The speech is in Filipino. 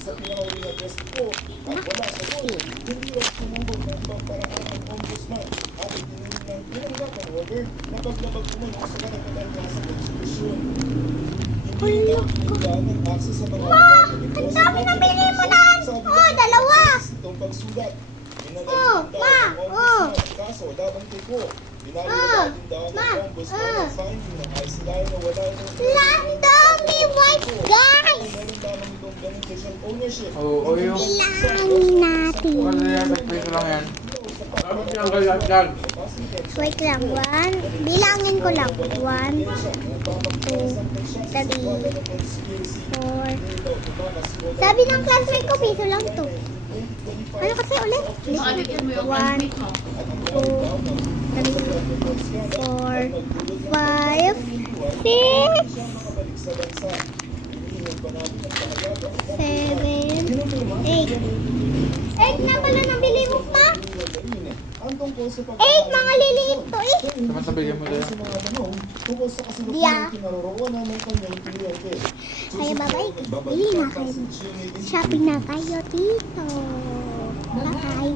Sa pinakahuling na test ko at wala sa doon, hindi raw sumubok ng pamparaan ng ombudsman at itinuloy ng tinanggap ang order na paglabag umano sa karapatan niya sa konstitusyon. Hindi na pinigyan ng access sa mga Ang dami na bili mo na! Oh, dalawa! Itong pagsulat. Pinanalitan daw ng ombudsman ang kaso labang kay Go. Pinalitan din daw ng ombudsman ang finding ng ICI na wala ng Dami wipes, guys! meron lamang itong beneficial ownership. Oo, yung... Bilangin natin. Kasi yan, nagpito lang yan. Dapat niyang galat yan. Wait lang, one. Bilangin ko lang. 1, 2, 3, 4. Sabi ng classmate ko, piso lang to. Ano kasi ulit? 1, 2, 3, 4, 5, 6, 7, 8. 8 na pala nabili mo pa? 8, mga liliit to eh. Naman sabihin mo dyan. Diya. Kaya babay, bili na kayo. Shopping na kayo dito. Bye.